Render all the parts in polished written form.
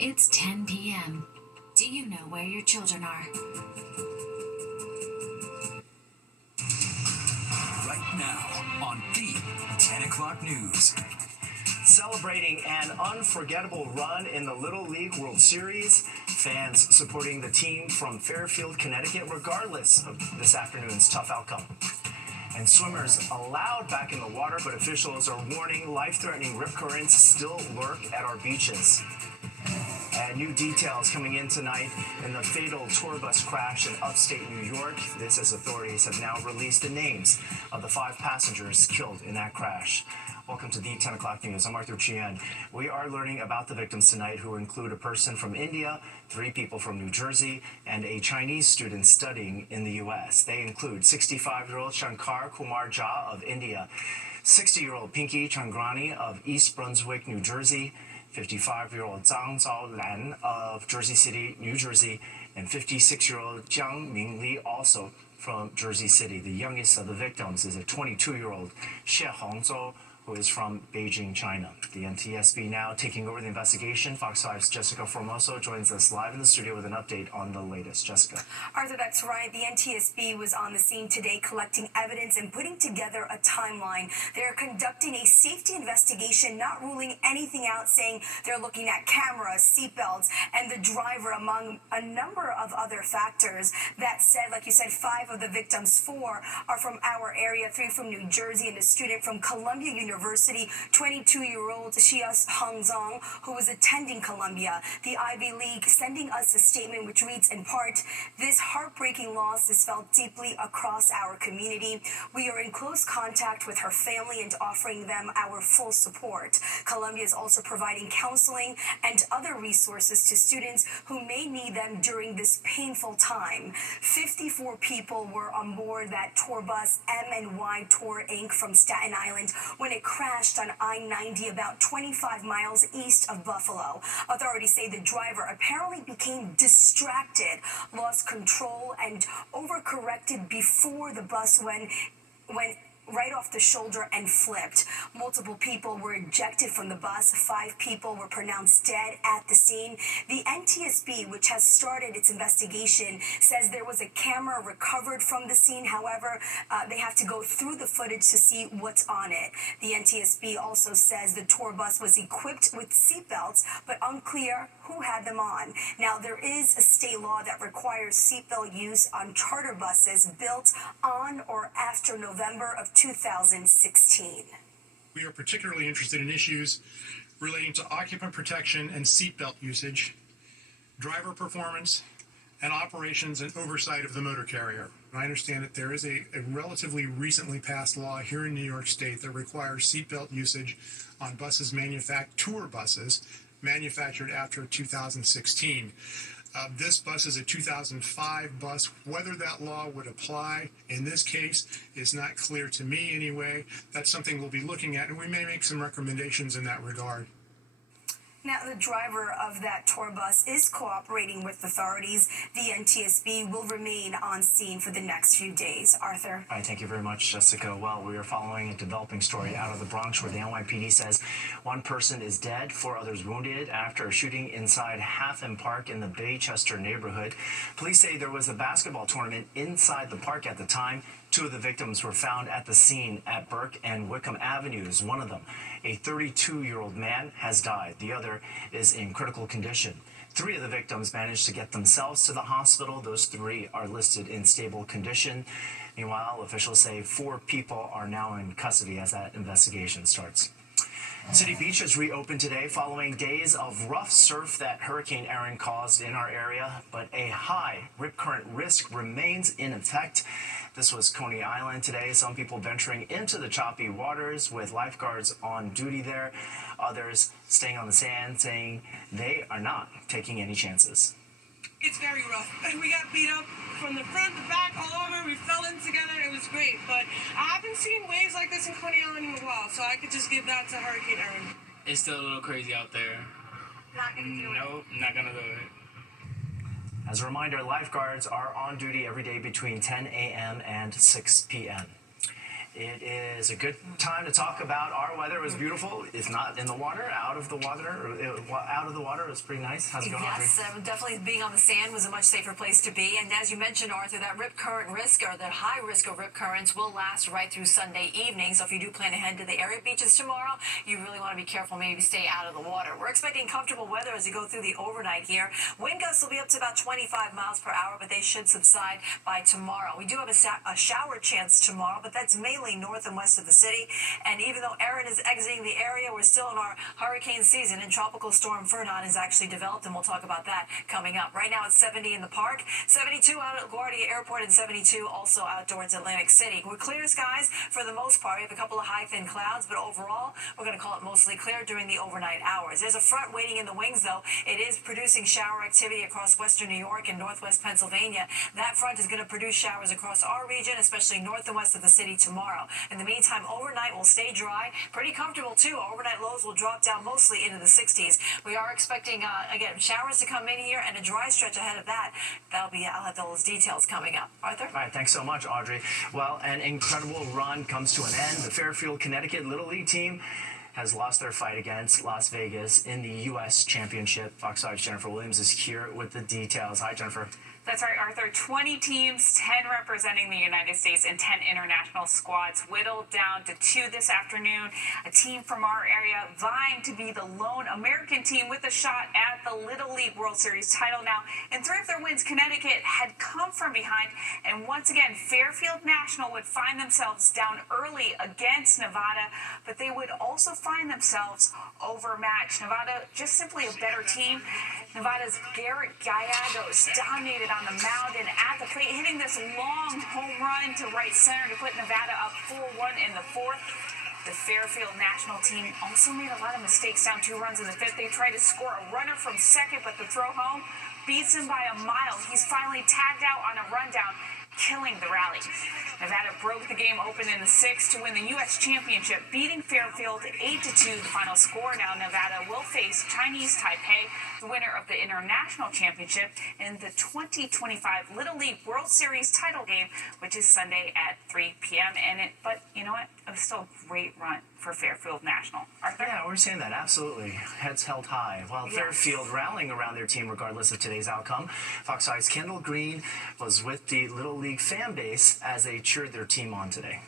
It's 10 p.m. Do you know where your children are? Right now on the 10 o'clock news. Celebrating an unforgettable run in the Little League World Series, fans supporting the team from Fairfield, Connecticut, regardless of this afternoon's tough outcome. And swimmers allowed back in the water, but officials are warning life-threatening rip currents still lurk at our beaches. And new details coming in tonight in the fatal tour bus crash in upstate New York. This as authorities have now released the names of the 5 passengers killed in that crash. Welcome to the 10 o'clock news. I'm Arthur Chien. We are learning about the victims tonight, who include a person from India, 3 people from New Jersey, and a Chinese student studying in the U.S. They include 65-year-old Shankar Kumar Jha of India, 60-year-old Pinky Changrani of East Brunswick, New Jersey, 55-year-old Zhang Zhaolan of Jersey City, New Jersey, and 56-year-old Jiang Mingli, also from Jersey City. The youngest of the victims is a 22-year-old Xie Hongzhou, who is from Beijing, China. The NTSB now taking over the investigation. Fox 5's Jessica Formoso joins us live in the studio with an update on the latest. Jessica. Arthur, that's right. The NTSB was on the scene today collecting evidence and putting together a timeline. They're conducting a safety investigation, not ruling anything out, saying they're looking at cameras, seatbelts, and the driver, among a number of other factors. That said, like you said, 5 of the victims, 4 are from our area, 3 from New Jersey, and a student from Columbia University, 22-year-old Xia Hongzhong, who was attending Columbia. The Ivy League sending us a statement which reads in part, "This heartbreaking loss is felt deeply across our community. We are in close contact with her family and offering them our full support. Columbia is also providing counseling and other resources to students who may need them during this painful time." 54 people were on board that tour bus, M&Y Tour Inc. from Staten Island, when it crashed on I-90 about 25 miles east of Buffalo. Authorities say the driver apparently became distracted, lost control, and overcorrected before the bus went right off the shoulder and flipped. Multiple people were ejected from the bus. 5 people were pronounced dead at the scene. The NTSB, which has started its investigation, says there was a camera recovered from the scene. However, they have to go through the footage to see what's on it. The NTSB also says the tour bus was equipped with seatbelts, but unclear who had them on. Now, there is a state law that requires seatbelt use on charter buses built on or after November of 2016. We are particularly interested in issues relating to occupant protection and seatbelt usage, driver performance, and operations and oversight of the motor carrier. I understand that there is a relatively recently passed law here in New York State that requires seatbelt usage on buses tour buses manufactured after 2016. This bus is a 2005 bus. Whether that law would apply in this case is not clear to me anyway. That's something we'll be looking at, and we may make some recommendations in that regard. Now, the driver of that tour bus is cooperating with authorities. The NTSB will remain on scene for the next few days. Arthur? All right, thank you very much, Jessica. Well, we are following a developing story out of the Bronx, where the NYPD says 1 person is dead, 4 others wounded after a shooting inside Half M Park in the Baychester neighborhood. Police say there was a basketball tournament inside the park at the time. 2 of the victims were found at the scene at Burke and Wickham Avenues. One of them, a 32-year-old man, has died. The other is in critical condition. 3 of the victims managed to get themselves to the hospital. Those 3 are listed in stable condition. Meanwhile, officials say 4 people are now in custody as that investigation starts. City Beach has reopened today following days of rough surf that Hurricane Erin caused in our area, but a high rip current risk remains in effect. This was Coney Island today. Some people venturing into the choppy waters with lifeguards on duty there. Others staying on the sand, saying they are not taking any chances. It's very rough. We got beat up from the front, the back, all over. We fell in together. It was great. But I haven't seen waves like this in Coney Island in a while, so I could just give that to Hurricane Erin. It's still a little crazy out there. Not gonna do it. Nope, not gonna do it. As a reminder, lifeguards are on duty every day between 10 a.m. and 6 p.m. It is a good time to talk about our weather. It was beautiful. If not in the water, out of the water. It was pretty nice. How's it going, Audrey? Yes, definitely being on the sand was a much safer place to be. And as you mentioned, Arthur, that rip current risk, or that high risk of rip currents, will last right through Sunday evening. So if you do plan to head to the area beaches tomorrow, you really want to be careful, maybe stay out of the water. We're expecting comfortable weather as you go through the overnight here. Wind gusts will be up to about 25 miles per hour, but they should subside by tomorrow. We do have a shower chance tomorrow, but that's mainly north and west of the city. And even though Erin is exiting the area, we're still in our hurricane season, and Tropical Storm Fernan is actually developed, and we'll talk about that coming up. Right now it's 70 in the park, 72 out at LaGuardia Airport, and 72 also outdoors Atlantic City. We're clear skies for the most part. We have a couple of high thin clouds, but overall we're going to call it mostly clear during the overnight hours. There's a front waiting in the wings, though. It is producing shower activity across western New York and northwest Pennsylvania. That front is going to produce showers across our region, especially north and west of the city tomorrow. In the meantime, overnight will stay dry, pretty comfortable too. Overnight lows will drop down mostly into the 60s. We are expecting, again, showers to come in here and a dry stretch ahead of that. I'll have those details coming up. Arthur? All right, thanks so much, Audrey. Well, an incredible run comes to an end. The Fairfield, Connecticut Little League team has lost their fight against Las Vegas in the U.S. Championship. Fox 5's Jennifer Williams is here with the details. Hi, Jennifer. That's right, Arthur. 20 teams, 10 representing the United States and 10 international squads, whittled down to 2 this afternoon. A team from our area vying to be the lone American team with a shot at the Little League World Series title. Now, in 3 of their wins, Connecticut had come from behind, and once again, Fairfield National would find themselves down early against Nevada, but they would also find themselves overmatched. Nevada, just simply a better team. Nevada's Garrett Gallegos dominated on the mound and at the plate, hitting this long home run to right center to put Nevada up 4-1 in the 4th. The Fairfield National team also made a lot of mistakes, down 2 runs in the 5th. They tried to score a runner from second, but the throw home beats him by a mile. He's finally tagged out on a rundown, killing the rally. Nevada broke the game open in the 6th to win the U.S. Championship, beating Fairfield 8-2, the final score. Now Nevada will face Chinese Taipei, the winner of the International Championship, in the 2025 Little League World Series title game, which is Sunday at 3 p.m. But you know what? It was still a great run for Fairfield National. Arthur? Yeah, we're saying that, absolutely. Heads held high. While Yes. Fairfield rallying around their team regardless of today's outcome, Fox 5's Kendall Green was with the Little League fan base as they cheered their team on today.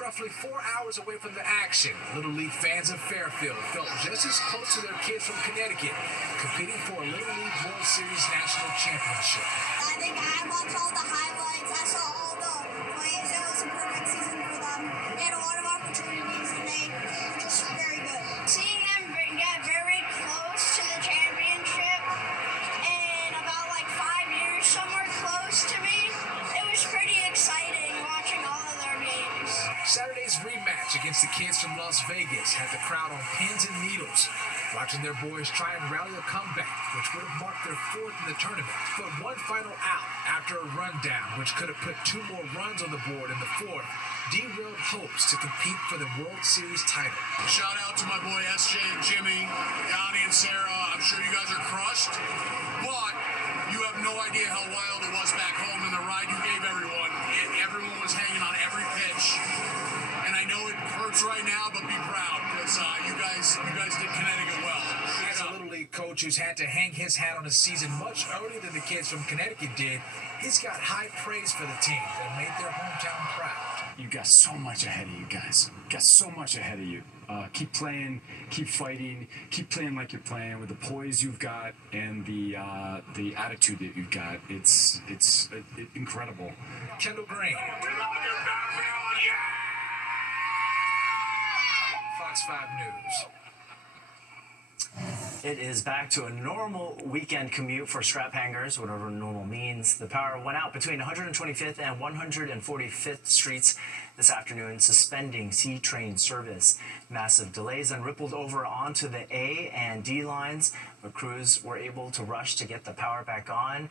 Roughly 4 hours away from the action, Little League fans of Fairfield felt just as close to their kids from Connecticut, competing for a Little League World Series National Championship. I think I watched all the highlights. I saw all the plays. It was a perfect season for them. They had a lot of opportunities, and they were just very good. Seeing them get very close to the championship in about like 5 years, somewhere close to me, it was pretty exciting watching all of their games. Saturday's rematch against the kids from Las Vegas had the crowd on pins and needles, watching their boys try and rally a comeback, which would have marked their 4th in the tournament. But one final out after a rundown, which could have put 2 more runs on the board in the 4th, derailed hopes to compete for the World Series title. Shout out to my boy SJ and Jimmy, Yanni and Sarah. I'm sure you guys are crushed, but you have no idea how wild it was back home in the ride you gave everyone. Everyone was hanging on every pitch. And I know it hurts right now, but be proud because you guys did Connecticut well. As a Little League coach who's had to hang his hat on a season much earlier than the kids from Connecticut did, he's got high praise for the team that made their hometown proud. You got so much ahead of you guys. Got so much ahead of you. Keep playing, keep fighting, keep playing like you're playing with the poise you've got and the attitude that you've got. It's incredible. Kendall Green. Fox 5 News. It is back to a normal weekend commute for strap hangers, whatever normal means. The power went out between 125th and 145th Streets this afternoon, suspending C-train service. Massive delays then rippled over onto the A and D lines, where crews were able to rush to get the power back on.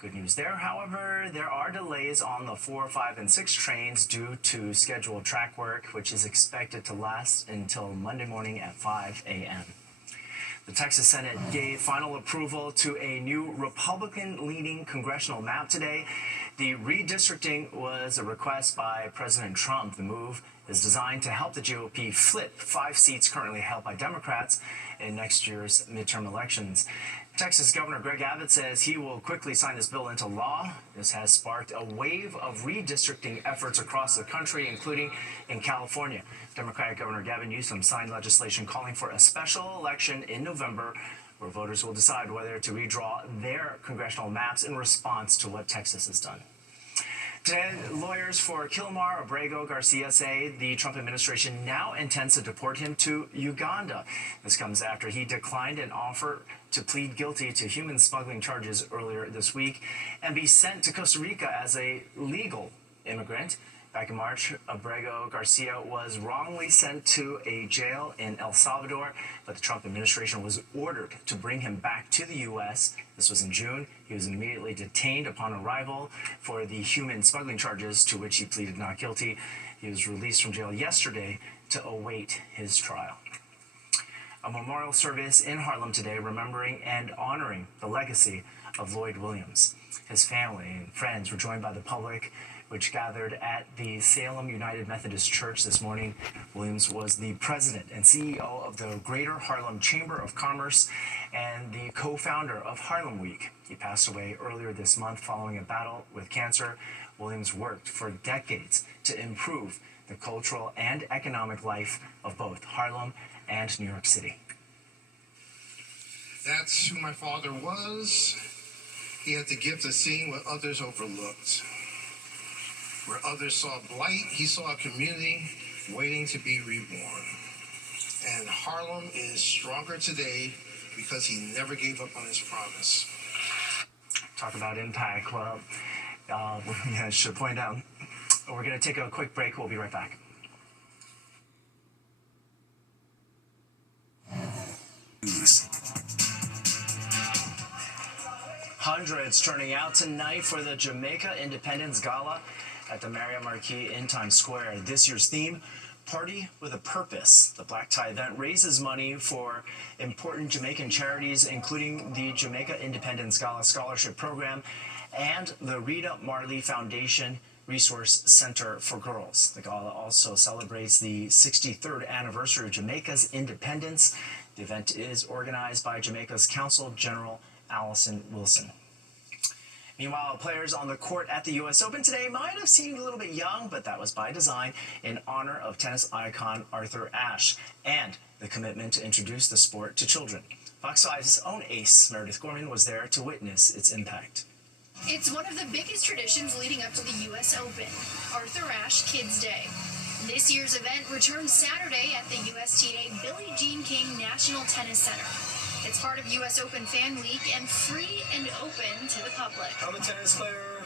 Good news there, however, there are delays on the 4, 5, and 6 trains due to scheduled track work, which is expected to last until Monday morning at 5 a.m. The Texas Senate gave final approval to a new Republican-leaning congressional map today. The redistricting was a request by President Trump. The move is designed to help the GOP flip 5 seats currently held by Democrats in next year's midterm elections. Texas Governor Greg Abbott says he will quickly sign this bill into law. This has sparked a wave of redistricting efforts across the country, including in California. Democratic Governor Gavin Newsom signed legislation calling for a special election in November where voters will decide whether to redraw their congressional maps in response to what Texas has done. Today, lawyers for Kilmar Abrego Garcia say the Trump administration now intends to deport him to Uganda. This comes after he declined an offer to plead guilty to human smuggling charges earlier this week and be sent to Costa Rica as a legal immigrant. Back in March, Abrego Garcia was wrongly sent to a jail in El Salvador, but the Trump administration was ordered to bring him back to the U.S. This was in June. He was immediately detained upon arrival for the human smuggling charges to which he pleaded not guilty. He was released from jail yesterday to await his trial. A memorial service in Harlem today remembering and honoring the legacy of Lloyd Williams. His family and friends were joined by the public, which gathered at the Salem United Methodist Church this morning. Williams was the president and CEO of the Greater Harlem Chamber of Commerce and the co-founder of Harlem Week. He passed away earlier this month following a battle with cancer. Williams worked for decades to improve the cultural and economic life of both Harlem and New York City. That's who my father was. He had the gift of seeing what others overlooked. Where others saw blight, he saw a community waiting to be reborn. And Harlem is stronger today because he never gave up on his promise. Talk about impact. Well, I should point out, we're going to take a quick break. We'll be right back. Hundreds turning out tonight for the Jamaica Independence Gala at the Marriott Marquis in Times Square. This year's theme, Party with a Purpose. The black tie event raises money for important Jamaican charities, including the Jamaica Independence Gala Scholarship Program and the Rita Marley Foundation Resource Center for Girls. The gala also celebrates the 63rd anniversary of Jamaica's independence. The event is organized by Jamaica's Consul General Allison Wilson. Meanwhile, players on the court at the U.S. Open today might have seemed a little bit young, but that was by design in honor of tennis icon Arthur Ashe and the commitment to introduce the sport to children. Fox 5's own ace, Meredith Gorman, was there to witness its impact. It's one of the biggest traditions leading up to the U.S. Open, Arthur Ashe Kids Day. This year's event returns Saturday at the USTA Billie Jean King National Tennis Center. It's part of U.S. Open Fan Week and free and open to the public. I'm a tennis player,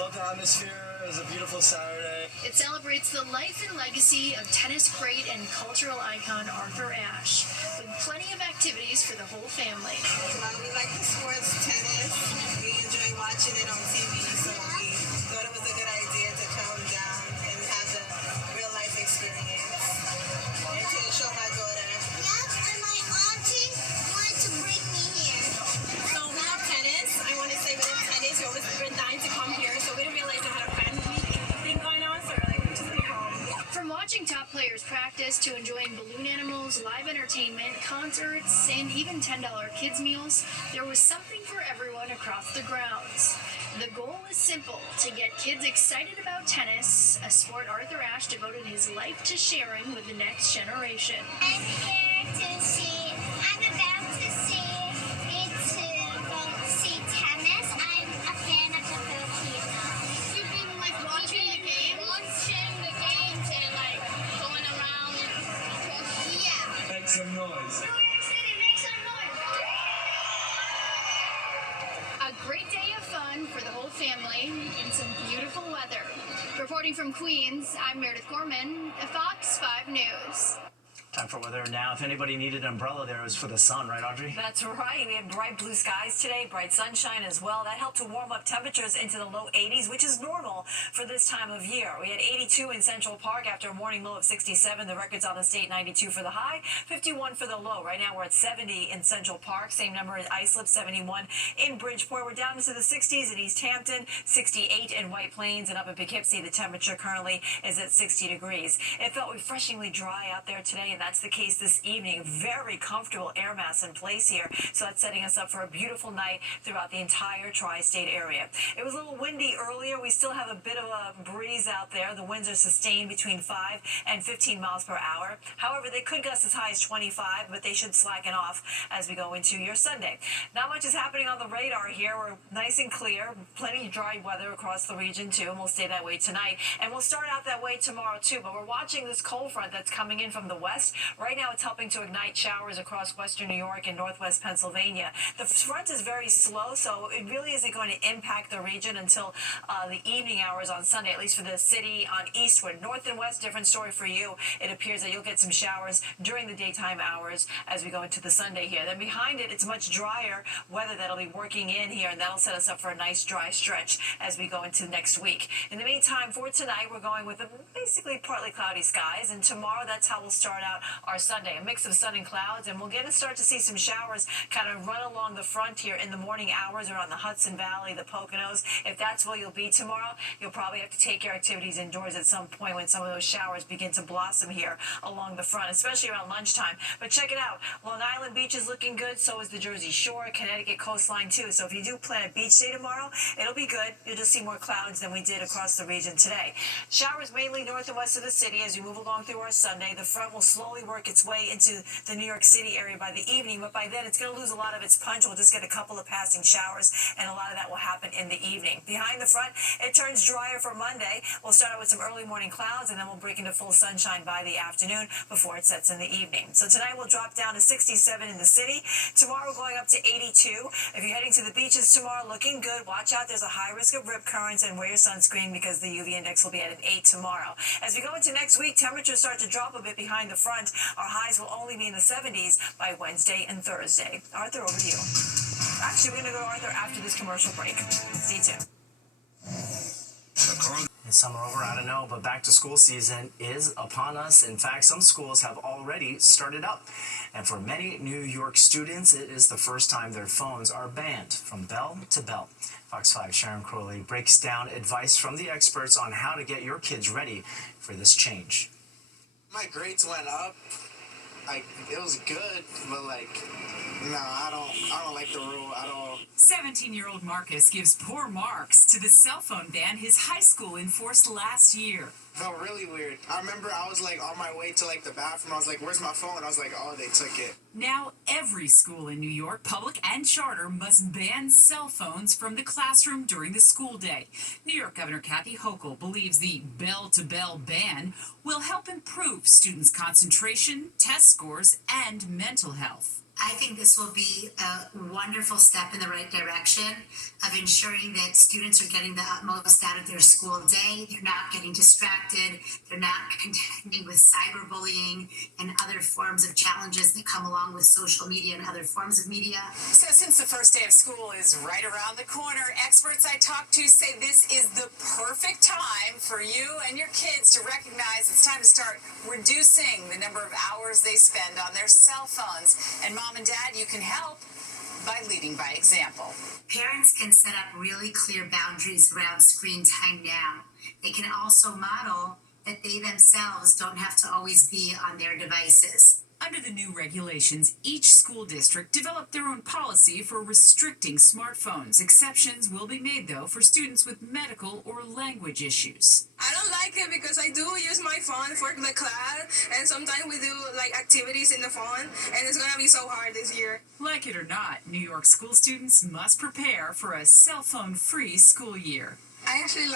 love the atmosphere, it was a beautiful Saturday. It celebrates the life and legacy of tennis great and cultural icon Arthur Ashe, with plenty of activities for the whole family. We like the sports, tennis. We enjoy watching it on TV, so we thought it was a good idea to come down and have the real life experience and to show my daughter. And my auntie wanted to bring me here. So we love tennis. I want to say we love tennis. We always been dying to come here, so we didn't realize we had a fan week thing going on, so we're like, we're just stay home. From watching top players practice to enjoying balloon animals, live entertainment, concerts, and even $10 kids meals, there was something for everyone across the grounds. The goal is simple, to get kids excited about tennis, a sport Arthur Ashe devoted his life to sharing with the next generation. I'm here to see, I'm about to go see tennis. I'm a fan of the Filipinos. You've been watching the games? Watching the games and going around. Yeah. Make some noise. New York City, make some noise. A great day of fun for the whole family in some beautiful weather. Reporting from Queens, I'm Meredith Gorman, Fox 5 News. Time for weather now. If anybody needed an umbrella there, it was for the sun, right, Audrey? That's right. We had bright blue skies today, bright sunshine as well. That helped to warm up temperatures into the low 80s, which is normal for this time of year. We had 82 in Central Park after a morning low of 67. The record's on the state, 92 for the high, 51 for the low. Right now we're at 70 in Central Park. Same number in Islip, 71 in Bridgeport. We're down into the 60s in East Hampton, 68 in White Plains, and up in Poughkeepsie, the temperature currently is at 60 degrees. It felt refreshingly dry out there today, and that's the case this evening. Very comfortable air mass in place here, so that's setting us up for a beautiful night throughout the entire tri-state area. It was a little windy earlier. We still have a bit of a breeze out there. The winds are sustained between 5 and 15 miles per hour. However, they could gust as high as 25, but they should slacken off as we go into your Sunday. Not much is happening on the radar here. We're nice and clear. Plenty of dry weather across the region too, and we'll stay that way tonight. And we'll start out that way tomorrow too, but we're watching this cold front that's coming in from the west. Right now it's helping to ignite showers across western New York and northwest Pennsylvania. The front is very slow, so it really isn't going to impact the region until the evening hours on Sunday, at least for the city on eastward. North and west, different story for you. It appears that you'll get some showers during the daytime hours as we go into the Sunday here. Then behind it, it's much drier weather that'll be working in here, and that'll set us up for a nice dry stretch as we go into next week. In the meantime, for tonight, we're going with basically partly cloudy skies, and tomorrow that's how we'll start out our Sunday. A mix of sun and clouds, and we'll start to see some showers kind of run along the front here in the morning hours around the Hudson Valley, the Poconos. If that's where you'll be tomorrow, you'll probably have to take your activities indoors at some point when some of those showers begin to blossom here along the front, especially around lunchtime. But check it out. Long Island Beach is looking good. So is the Jersey Shore, Connecticut coastline too. So if you do plan a beach day tomorrow, it'll be good. You'll just see more clouds than we did across the region today. Showers mainly north and west of the city as we move along through our Sunday. The front will slowly work its way into the New York City area by the evening, but by then it's going to lose a lot of its punch. We'll just get a couple of passing showers, and a lot of that will happen in the evening. Behind the front, it turns drier for Monday. We'll start out with some early morning clouds, and then we'll break into full sunshine by the afternoon before it sets in the evening. So tonight we'll drop down to 67 in the city. Tomorrow going up to 82. If you're heading to the beaches tomorrow, looking good. Watch out, there's a high risk of rip currents, and wear your sunscreen because the UV index will be at an 8 tomorrow. As we go into next week, temperatures start to drop a bit behind the front. Our highs will only be in the 70s by Wednesday and Thursday. Arthur, over to you. Actually, we're going to go to Arthur after this commercial break. Stay tuned. Is summer over? I don't know, but back to school season is upon us. In fact, some schools have already started up. And for many New York students, it is the first time their phones are banned from bell to bell. Fox 5 Sharon Crowley breaks down advice from the experts on how to get your kids ready for this change. My grades went up. It was good, but no, I don't like the rule at all. 17-year-old Marcus gives poor marks to the cell phone ban his high school enforced last year. Felt really weird. I remember I was on my way to the bathroom. I was like, where's my phone? I was like, oh, they took it. Now every school in New York, public and charter, must ban cell phones from the classroom during the school day. New York Governor Kathy Hochul believes the bell-to-bell ban will help improve students' concentration, test scores, and mental health. I think this will be a wonderful step in the right direction of ensuring that students are getting the utmost out of their school day. They're not getting distracted. They're not contending with cyberbullying and other forms of challenges that come along with social media and other forms of media. So since the first day of school is right around the corner, experts I talked to say this is the perfect time for you and your kids to recognize it's time to start reducing the number of hours they spend on their cell phones. And Mom and Dad, you can help by leading by example. Parents can set up really clear boundaries around screen time now. They can also model that they themselves don't have to always be on their devices. Under the new regulations, each school district developed their own policy for restricting smartphones. Exceptions will be made, though, for students with medical or language issues. I don't like it because I do use my phone for the class, and sometimes we do activities in the phone, and it's gonna be so hard this year. Like it or not, New York school students must prepare for a cell phone-free school year. I actually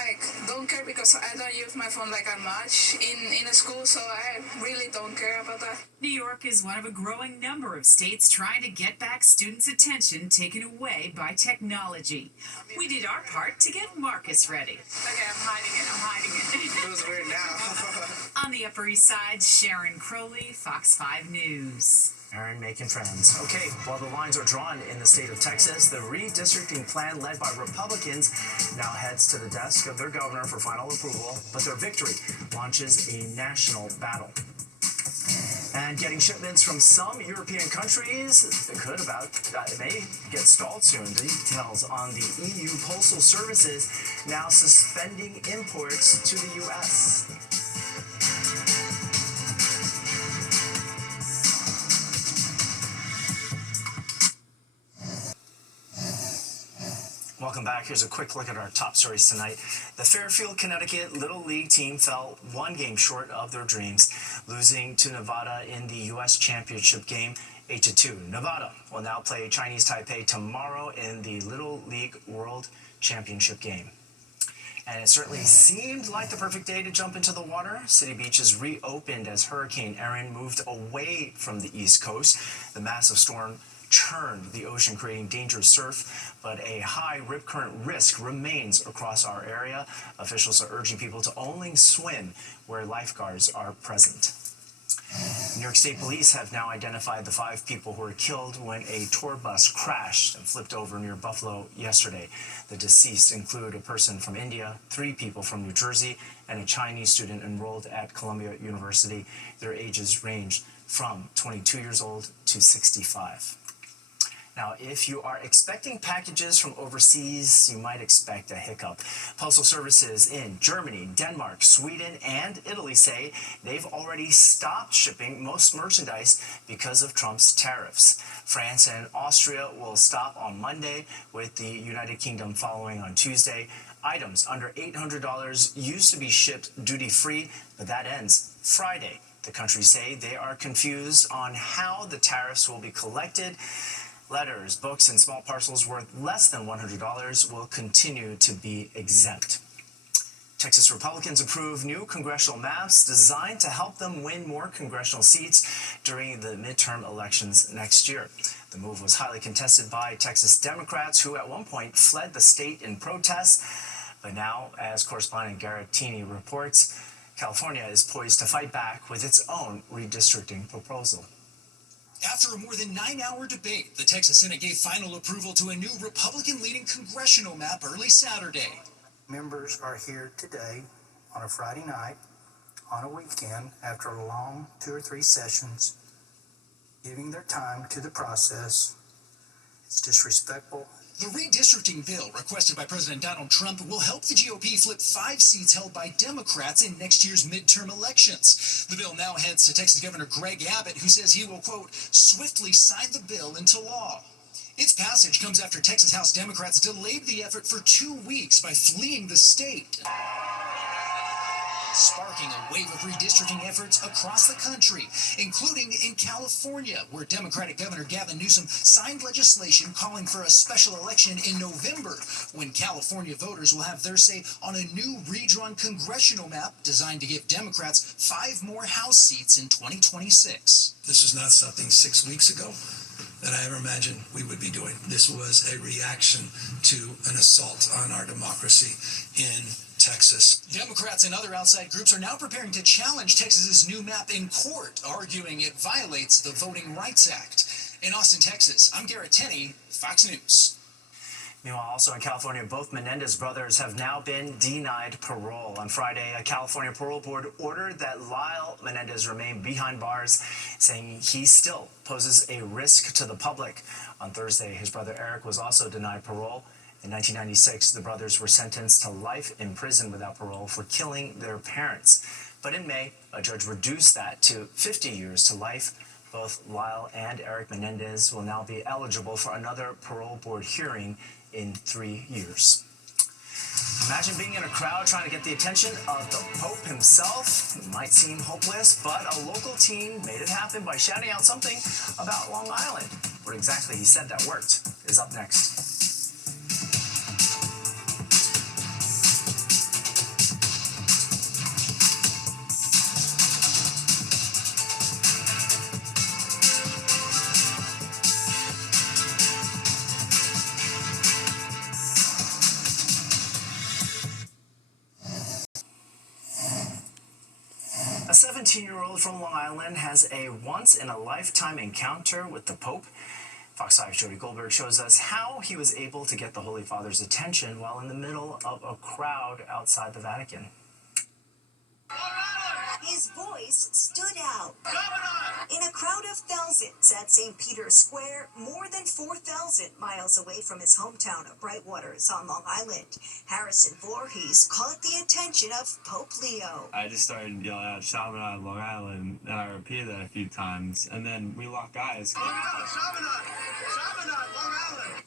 don't care because I don't use my phone that much in school, so I really don't care about that. New York is one of a growing number of states trying to get back students' attention taken away by technology. We did our part to get Marcus ready. Okay, I'm hiding it. It was weird now. On the Upper East Side, Sharon Crowley, Fox 5 News. Aaron making friends. Okay, while the lines are drawn in the state of Texas, the redistricting plan led by Republicans now heads to the desk of their governor for final approval, but their victory launches a national battle. And getting shipments from some European countries may get stalled soon. Details on the EU Postal Services now suspending imports to the U.S. Welcome back. Here's a quick look at our top stories tonight. The Fairfield, Connecticut Little League team fell one game short of their dreams, losing to Nevada in the U.S. Championship game 8-2. Nevada will now play Chinese Taipei tomorrow in the Little League World Championship game. And it certainly seemed like the perfect day to jump into the water. City beaches reopened as Hurricane Erin moved away from the East Coast. The massive storm churned the ocean, creating dangerous surf, but a high rip current risk remains across our area. Officials are urging people to only swim where lifeguards are present. New York State Police have now identified the 5 people who were killed when a tour bus crashed and flipped over near Buffalo yesterday. The deceased include a person from India, 3 people from New Jersey, and a Chinese student enrolled at Columbia University. Their ages range from 22 years old to 65. Now, if you are expecting packages from overseas, you might expect a hiccup. Postal services in Germany, Denmark, Sweden, and Italy say they've already stopped shipping most merchandise because of Trump's tariffs. France and Austria will stop on Monday, with the United Kingdom following on Tuesday. Items under $800 used to be shipped duty-free, but that ends Friday. The countries say they are confused on how the tariffs will be collected. Letters, books, and small parcels worth less than $100 will continue to be exempt. Texas Republicans approve new congressional maps designed to help them win more congressional seats during the midterm elections next year. The move was highly contested by Texas Democrats, who at one point fled the state in protest. But now, as correspondent Garrett Tini reports, California is poised to fight back with its own redistricting proposal. After a more than 9-hour debate, the Texas Senate gave final approval to a new Republican-leading congressional map early Saturday. Members are here today on a Friday night, on a weekend, after a long 2 or 3 sessions, giving their time to the process. It's disrespectful. The redistricting bill requested by President Donald Trump will help the GOP flip 5 seats held by Democrats in next year's midterm elections. The bill now heads to Texas Governor Greg Abbott, who says he will, quote, swiftly sign the bill into law. Its passage comes after Texas House Democrats delayed the effort for 2 weeks by fleeing the state, sparking a wave of redistricting efforts across the country, including in California, where Democratic Governor Gavin Newsom signed legislation calling for a special election in November, when California voters will have their say on a new redrawn congressional map designed to give Democrats 5 more House seats in 2026. This was not something 6 weeks ago that I ever imagined we would be doing. This was a reaction to an assault on our democracy in Texas. Democrats and other outside groups are now preparing to challenge Texas's new map in court, arguing it violates the Voting Rights Act. In Austin, Texas, I'm Garrett Tenney, Fox News. Meanwhile, also in California, both Menendez brothers have now been denied parole. On Friday, a California parole board ordered that Lyle Menendez remain behind bars, saying he still poses a risk to the public. On Thursday, his brother Eric was also denied parole. In 1996, the brothers were sentenced to life in prison without parole for killing their parents. But in May, a judge reduced that to 50 years to life. Both Lyle and Eric Menendez will now be eligible for another parole board hearing in 3 years. Imagine being in a crowd trying to get the attention of the Pope himself. It might seem hopeless, but a local teen made it happen by shouting out something about Long Island. What exactly he said that worked is up next. 17-year-old from Long Island has a once-in-a-lifetime encounter with the Pope. Fox 5's Jody Goldberg shows us how he was able to get the Holy Father's attention while in the middle of a crowd outside the Vatican. His voice stood out. In a crowd of thousands at St. Peter's Square, more than 4,000 miles away from his hometown of Brightwaters on Long Island, Harrison Voorhees caught the attention of Pope Leo. I just started yelling out Chaminade, Long Island, and I repeated that a few times, and then we locked eyes.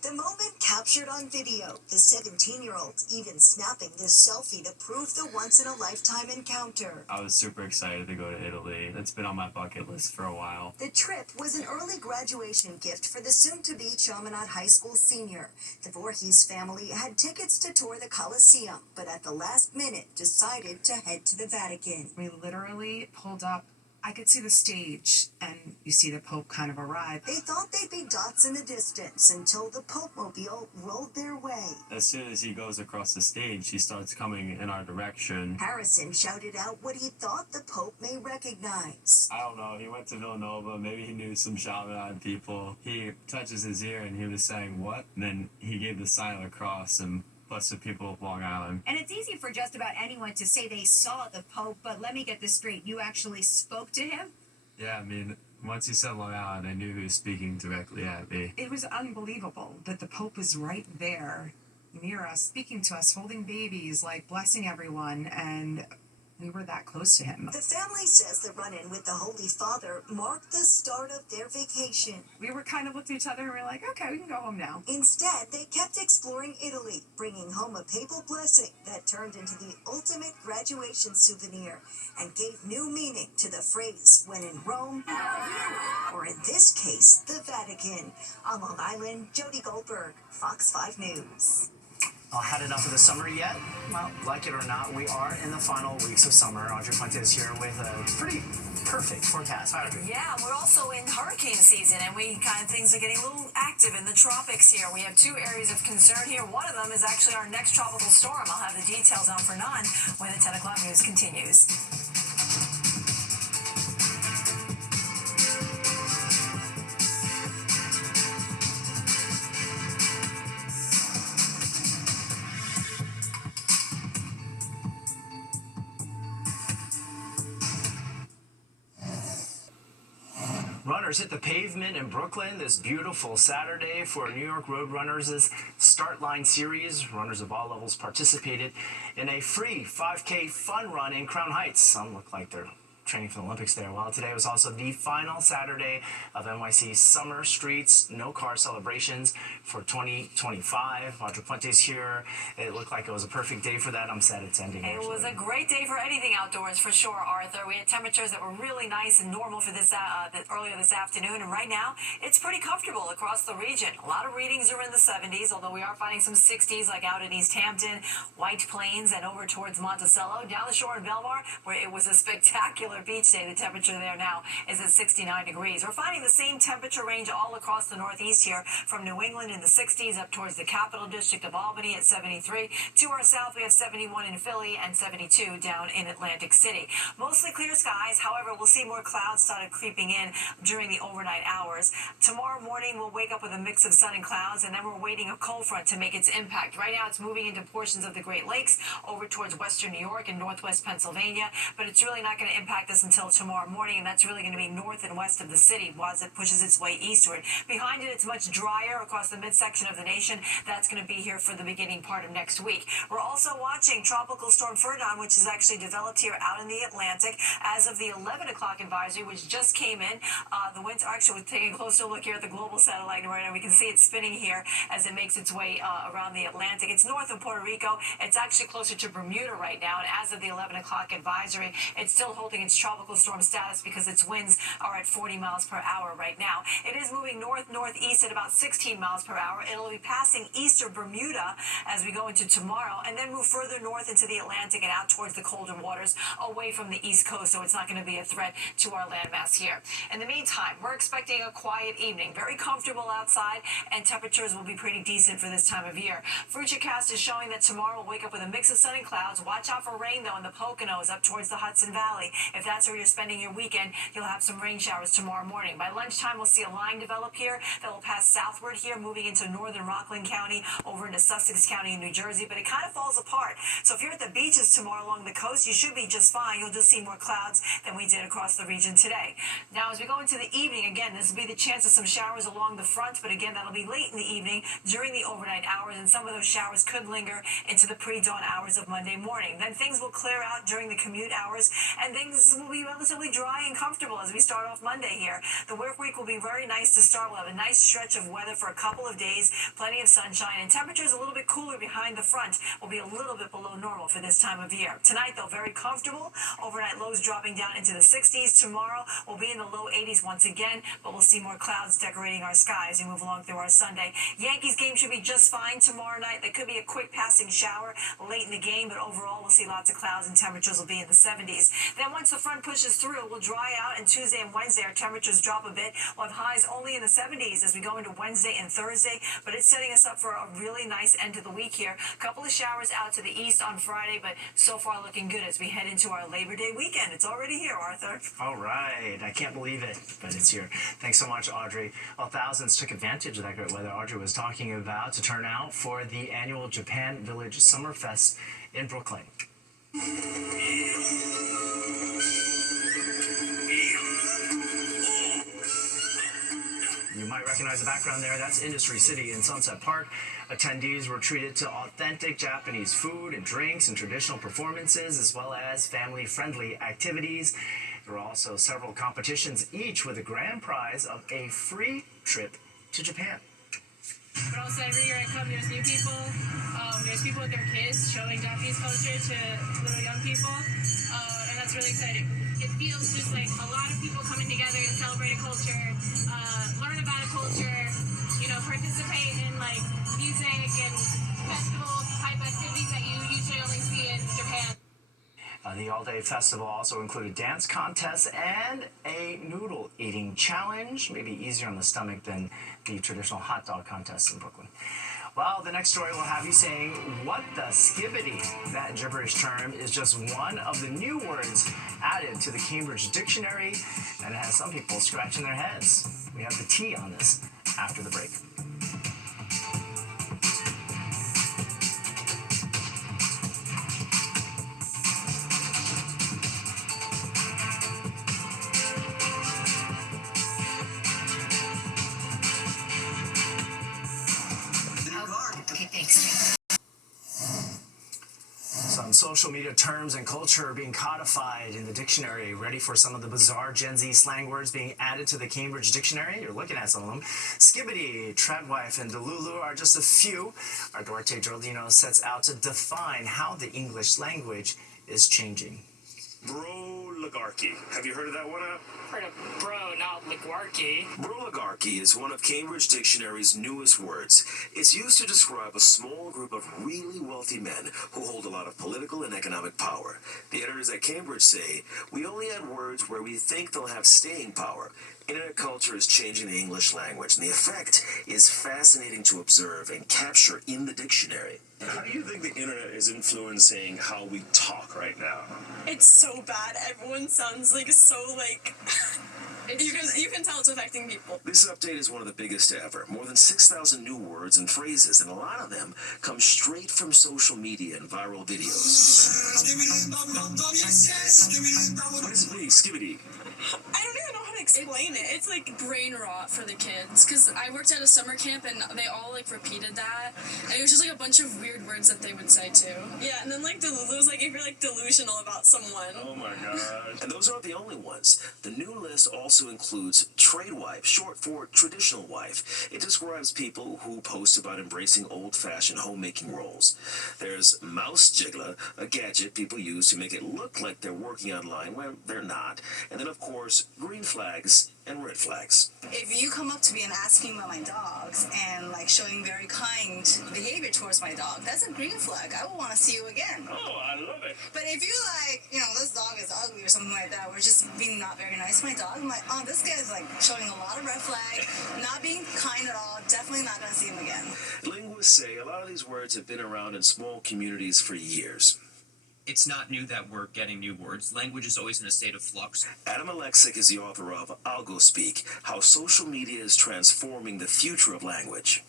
The moment captured on video, the 17-year-old even snapping this selfie to prove the once-in-a-lifetime encounter. I was super excited to go to Italy. It's been on my bucket list for a while. The trip was an early graduation gift for the soon-to-be Chaminade High School senior. The Voorhees family had tickets to tour the Colosseum, but at the last minute decided to head to the Vatican. We literally pulled up. I could see the stage, and you see the Pope kind of arrive. They thought they'd be dots in the distance until the Pope-mobile rolled their way. As soon as he goes across the stage, he starts coming in our direction. Harrison shouted out what he thought the Pope may recognize. I don't know, he went to Villanova, maybe he knew some Chaminade people. He touches his ear and he was saying, "What?" And then he gave the sign of the cross and blessed the people of Long Island. And it's easy for just about anyone to say they saw the Pope, but let me get this straight. You actually spoke to him? Yeah, I mean, once he said Long Island, I knew he was speaking directly at me. It was unbelievable that the Pope was right there near us, speaking to us, holding babies, like blessing everyone, and we were that close to him. The family says the run-in with the Holy Father marked the start of their vacation. We were kind of looked at each other and we were like, okay, we can go home now. Instead, they kept exploring Italy, bringing home a papal blessing that turned into the ultimate graduation souvenir and gave new meaning to the phrase, when in Rome, or in this case, the Vatican. On Long Island, Jody Goldberg, Fox 5 News. Had enough of the summer yet? Well, like it or not, we are in the final weeks of summer. Audrey Fuentes here with a pretty perfect forecast. Hi, Audrey. Yeah, we're also in hurricane season, and things are getting a little active in the tropics here. We have two areas of concern here. One of them is actually our next tropical storm. I'll have the details on for 9 when the 10 o'clock news continues. Runners hit the pavement in Brooklyn this beautiful Saturday for New York Road Runners' Start Line Series. Runners of all levels participated in a free 5K fun run in Crown Heights. Some look like they're training for the Olympics there. Well, today was also the final Saturday of NYC's Summer Streets No Car Celebrations for 2025. Audrey Fuentes here. It looked like it was a perfect day for that. I'm sad it's ending. It was a great day for anything outdoors, for sure, Arthur. We had temperatures that were really nice and normal for this earlier this afternoon, and right now it's pretty comfortable across the region. A lot of readings are in the 70s, although we are finding some 60s, like out in East Hampton, White Plains, and over towards Monticello. Down the shore in Belmar, where it was a spectacular beach day, the temperature there now is at 69 degrees. We're finding the same temperature range all across the Northeast here, from New England in the 60s up towards the Capital District of Albany at 73. To our south, we have 71 in Philly and 72 down in Atlantic City. Mostly clear skies. However, we'll see more clouds started creeping in during the overnight hours. Tomorrow morning, we'll wake up with a mix of sun and clouds, and then we're waiting a cold front to make its impact. Right now, it's moving into portions of the Great Lakes over towards western New York and northwest Pennsylvania, but it's really not going to impact us until tomorrow morning, and that's really going to be north and west of the city as it pushes its way eastward. Behind it, it's much drier across the midsection of the nation. That's going to be here for the beginning part of next week. We're also watching Tropical Storm Ferdinand, which is actually developed here out in the Atlantic as of the 11 o'clock advisory, which just came in. The winds are actually taking a closer look here at the global satellite right now. We can see it spinning here as it makes its way around the Atlantic. It's north of Puerto Rico. It's actually closer to Bermuda right now, and as of the 11 o'clock advisory, it's still holding its tropical storm status because its winds are at 40 miles per hour right now. It is moving north-northeast at about 16 miles per hour. It'll be passing east of Bermuda as we go into tomorrow, and then move further north into the Atlantic and out towards the colder waters away from the East Coast, so it's not going to be a threat to our landmass here. In the meantime, we're expecting a quiet evening, very comfortable outside, and temperatures will be pretty decent for this time of year. Futurecast is showing that tomorrow we'll wake up with a mix of sun and clouds. Watch out for rain, though, in the Poconos up towards the Hudson Valley. If If that's where you're spending your weekend, you'll have some rain showers tomorrow morning. By lunchtime, we'll see a line develop here that will pass southward here, moving into northern Rockland County, over into Sussex County in New Jersey, but it kind of falls apart. So if you're at the beaches tomorrow along the coast, you should be just fine. You'll just see more clouds than we did across the region today. Now, as we go into the evening, again, this will be the chance of some showers along the front, but again, that'll be late in the evening during the overnight hours, and some of those showers could linger into the pre-dawn hours of Monday morning. Then things will clear out during the commute hours, and things will be relatively dry and comfortable as we start off Monday here. The work week will be very nice to start. We'll have a nice stretch of weather for a couple of days, plenty of sunshine, and temperatures a little bit cooler behind the front will be a little bit below normal for this time of year. Tonight, though, very comfortable. Overnight lows dropping down into the 60s. Tomorrow, we'll be in the low 80s once again, but we'll see more clouds decorating our sky as we move along through our Sunday. Yankees game should be just fine tomorrow night. There could be a quick passing shower late in the game, but overall, we'll see lots of clouds and temperatures will be in the 70s. Then once the front pushes through, we'll dry out, and Tuesday and Wednesday, our temperatures drop a bit. We'll have highs only in the 70s as we go into Wednesday and Thursday, but it's setting us up for a really nice end of the week here. A couple of showers out to the east on Friday, but so far looking good as we head into our Labor Day weekend. It's already here, Arthur. All right. I can't believe it, but it's here. Thanks so much, Audrey. Well, thousands took advantage of that great weather Audrey was talking about to turn out for the annual Japan Village Summerfest in Brooklyn. You might recognize the background there. That's Industry City in Sunset Park. Attendees were treated to authentic Japanese food and drinks and traditional performances, as well as family-friendly activities. There were also several competitions, each with a grand prize of a free trip to Japan. But also every year I come, there's new people. There's people with their kids showing Japanese culture to little young people, and that's really exciting. It feels just like a lot of people coming together to celebrate a culture, learn about a culture, participate in like music and festival type activities that you usually only see in Japan. The all-day festival also included dance contests and a noodle eating challenge, maybe easier on the stomach than the traditional hot dog contests in Brooklyn. Well, the next story will have you saying, what the skibbity? That gibberish term is just one of the new words added to the Cambridge Dictionary, and it has some people scratching their heads. We have the tea on this after the break. Some social media terms and culture are being codified in the dictionary. Ready for some of the bizarre Gen Z slang words being added to the Cambridge Dictionary? You're looking at some of them. Skibbity, tradwife, and delulu are just a few. Our Duarte Jordino sets out to define how the English language is changing. Broligarchy. Have you heard of that one? Heard of bro, not ligarchy. Broligarchy is one of Cambridge Dictionary's newest words. It's used to describe a small group of really wealthy men who hold a lot of political and economic power. The editors at Cambridge say, we only add words where we think they'll have staying power. Internet culture is changing the English language, and the effect is fascinating to observe and capture in the dictionary. How do you think the internet is influencing how we talk right now? It's so bad. Everyone sounds you can tell it's affecting people. This update is one of the biggest ever. More than 6,000 new words and phrases, and a lot of them come straight from social media and viral videos. What does it mean, skibbity? I don't even know how to explain it. It's like brain rot for the kids, because I worked at a summer camp and they all repeated that, and it was just a bunch of weird words that they would say too. Yeah, and then delulu is if you're delusional about someone. Oh my god. And those aren't the only ones. The new list also includes trade wife, short for traditional wife. It describes people who post about embracing old-fashioned homemaking roles. There's mouse jiggler, a gadget people use to make it look like they're working online when they're not. And then, of course, green flags and red flags. If you come up to me and ask me about my dogs and showing very kind behavior towards my dog, that's a green flag. I will want to see you again. Oh, I love it. But if you this dog is ugly or something like that, or just being not very nice to my dog, I'm like, oh, this guy's showing a lot of red flag, not being kind at all, definitely not going to see him again. Linguists say a lot of these words have been around in small communities for years. It's not new that we're getting new words. Language is always in a state of flux. Adam Alexic is the author of AlgoSpeak, How Social Media is Transforming the Future of Language.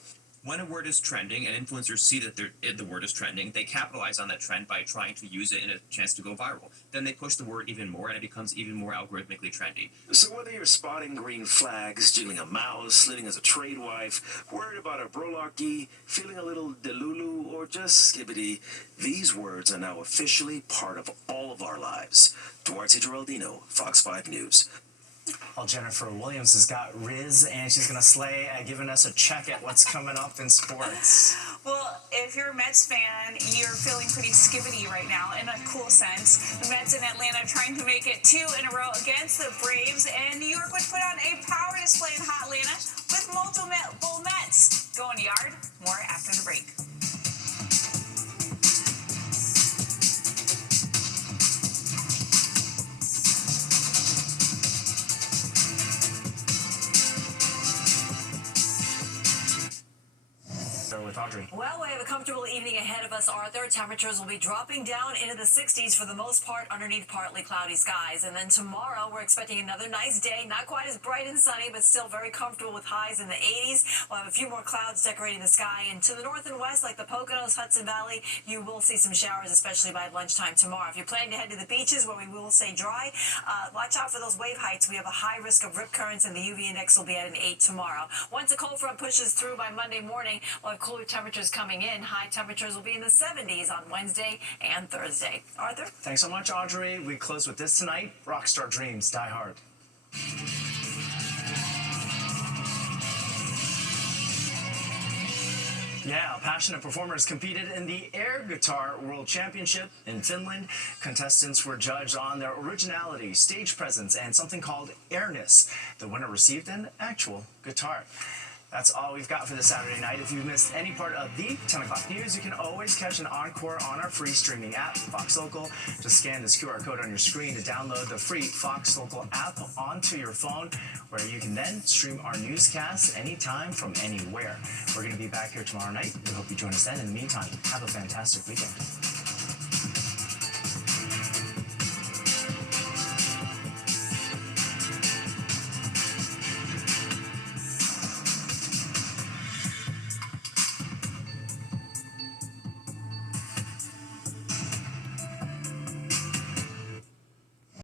When a word is trending and influencers see that the word is trending, they capitalize on that trend by trying to use it in a chance to go viral. Then they push the word even more and it becomes even more algorithmically trendy. So whether you're spotting green flags, jiggling a mouse, living as a trade wife, worried about a brolarchy, feeling a little delulu, or just skibbity, these words are now officially part of all of our lives. Duarte Geraldino, Fox 5 News. Well, Jennifer Williams has got Riz, and she's going to slay at giving us a check at what's coming up in sports. Well, if you're a Mets fan, you're feeling pretty skibbity right now in a cool sense. The Mets in Atlanta trying to make it 2 in a row against the Braves, and New York would put on a power display in Hot Atlanta with multiple Mets. Going yard, more after the break. With Audrey. Well, we have a comfortable evening ahead of us, Arthur. Temperatures will be dropping down into the 60s for the most part underneath partly cloudy skies. And then tomorrow, we're expecting another nice day. Not quite as bright and sunny, but still very comfortable with highs in the 80s. We'll have a few more clouds decorating the sky. And to the north and west, like the Poconos, Hudson Valley, you will see some showers, especially by lunchtime tomorrow. If you're planning to head to the beaches, where we will stay dry, watch out for those wave heights. We have a high risk of rip currents, and the UV index will be at an 8 tomorrow. Once a cold front pushes through by Monday morning, we'll have cooler temperatures coming in. High temperatures will be in the 70s on Wednesday and Thursday. Arthur? Thanks so much, Audrey. We close with this tonight. Rockstar Dreams, Die Hard. Yeah, passionate performers competed in the Air Guitar World Championship in Finland. Contestants were judged on their originality, stage presence, and something called airness. The winner received an actual guitar. That's all we've got for this Saturday night. If you missed any part of the 10 o'clock news, you can always catch an encore on our free streaming app, Fox Local. Just scan this QR code on your screen to download the free Fox Local app onto your phone, where you can then stream our newscasts anytime from anywhere. We're going to be back here tomorrow night. We hope you join us then. In the meantime, have a fantastic weekend.